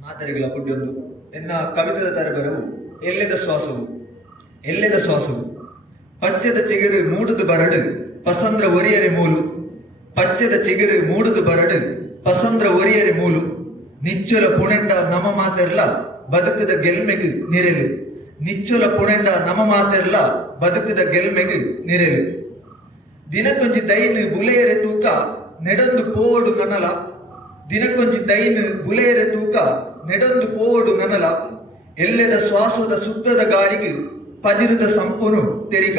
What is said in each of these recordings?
ಮಾತರಿಗಳ ಪುಡ್ಯೊಂದು ಎನ್ನ ಕವಿತದ ತರಬರವು ಎಲ್ಲೆದ ಶ್ವಾಸವು ಎಲ್ಲೆದ ಶ್ವಾಸವು ಪಚ್ಚದ ಚಿಗುರು ಮೂಡುದು ಬರಡು ಪಸಂದ್ರ ಒರಿಯರೆ ಮೂಲು ಪಚ್ಚದ ಚಿಗುರು ಮೂಡುದು ಬರಡು ಪಸಂದ್ರ ಒರಿಯರೆ ಮೂಲು ನಿಚ್ಚೊಲ ಪುಣೆಂಡ ನಮ ಮಾತೆರ್ಲ ಬದುಕದ ಗೆಲ್ಮೆಗು ನಿರೆಲು ನಿಚ್ಚೊಲ ಪುಣೆಂಡ ನಮ ಮಾತೆರ್ಲ ಬದುಕದ ಗೆಲ್ಮೆಗು ನಿರೆಲು ದಿನಕ್ಕೊಂಜಿ ದೈನು ಬುಲೆಯರೆ ತೂಕ ನೆಡೊಂದು ಪೋಡು ನನಲ ದಿನಕ್ಕೊಂಜಿ ದೈನು ಬುಲೆಯರೆ ತೂಕ ನೆಡೊಂದು ಪೋಡು ನನಲ ಎಲ್ಲೆದ ಶ್ವಾಸದ ಸುತ್ತದ ಗಾಳಿಗೆ ಪಜಿರದ ಸಂಪುನು ತೆರಿಕ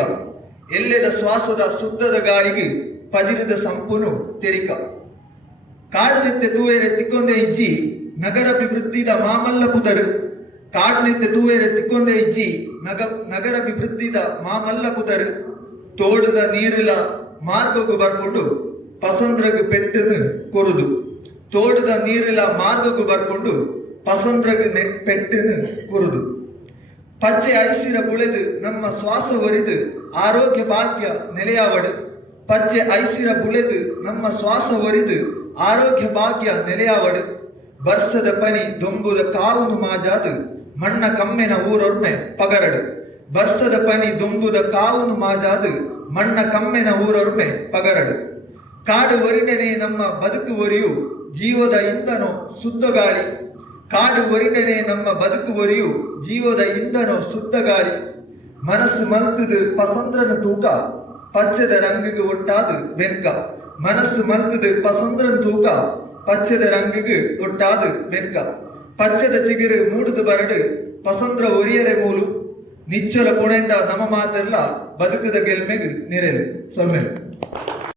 ಎಲ್ಲೆದ ಶ್ವಾಸದ ಸುತ್ತದ ಗಾಳಿಗೆ ಪಜಿರದ ಸಂಪುನು ತೆರಿಕ ಕಾಡನಿತ್ತೆ ತೂವೇರೆ ತಿಕ್ಕೊಂದೆ ಇಜ್ಜಿ ನಗರಾಭಿವೃದ್ಧಿದ ಮಾಮಲ್ಲ ಪುದರು ಕಾಡನಿತ್ತೆ ತೂವೇರೆ ತಿಕ್ಕೊಂದೆ ಇಜ್ಜಿ ನಗರಾಭಿವೃದ್ಧಿದ ಮಾಮಲ್ಲ ಪುದರು ತೋಡದ ನೀರಿಲ ಮಾರ್ಗಗೂ ಬರ್ಕೊಂಡು ಪಸಂದ್ರಗು ಪೆಟ್ಟನು ಕೊರುದು ತೋಡದ ನೀರಿಲ ಮಾರ್ಗಗೂ ಬರ್ಕೊಂಡು ಪಸಂದ್ರಗು ಪೆಟ್ಟನು ಕೊರುದು ಪಚ್ಚೆ ಐಸಿರ ಬುಳೆದು ನಮ್ಮ ಶ್ವಾಸ ಒರಿದು ಆರೋಗ್ಯ ಭಾಗ್ಯ ನೆಲೆಯಾವಡು ಪಚ್ಚೆ ಐಸಿರ ಬುಳೆದು ನಮ್ಮ ಶ್ವಾಸ ಒರಿದು ಆರೋಗ್ಯ ಭಾಗ್ಯ ನೆಲೆಯಾವಡು ಬರ್ಸದ ಪನಿ ದೊಂಬುದ ಕಾವುನು ಮಾಜಾದು ಮಣ್ಣ ಕಮ್ಮೆನ ಊರೊರ್ಮೆ ಪಗರಡು ಬರ್ಸದ ಪನಿ ದೊಂಬುದ ಕಾವುನು ಮಾಜಾದು ಮಣ್ಣ ಕಮ್ಮೆನ ಊರೊರ್ಮೆ ಪಗರಡು ಕಾಡು ಒರಿನೆನೆ ನಮ್ಮ ಬದುಕು ಒರಿಯು ಜೀವದ ಇಂಧನೋ ಶುದ್ಧ ಗಾಳಿ ಕಾಡು ಒರಿನೆನೆ ನಮ್ಮ ಬದುಕು ಒರಿಯು ಜೀವದ ಇಂಧನೋ ಶುದ್ಧ ಗಾಳಿ ಮನಸ್ಸು ಮಲ್ತದು ಪಸಂದ್ರನ ತೂಕ ಪಚ್ಚದ ರಂಗಿಗೆ ಒಟ್ಟಾದು ಬೆನ್ಕ ಮನಸ್ಸು ಮಲ್ತದು ಪಸಂದ್ರನ ತೂಕ ಪಚ್ಚದ ರಂಗಿಗೆ ಒಟ್ಟಾದು ಬೆನ್ಕ ಪಚ್ಚದ ಚಿಗುರು ಮೂಡುದು ಬರಡು ಪಸಂದ್ರ ಒರಿಯರೆ ಮೂಲು ನಿಚ್ಚಲ ಪುಣೆಂಡ ನಮ ಮಾತೆಲ್ಲ ಬದುಕದ ಗೆಲ್ಮೆಗು ನಿರೆಲು ಸೊಮ್ಮೆಲು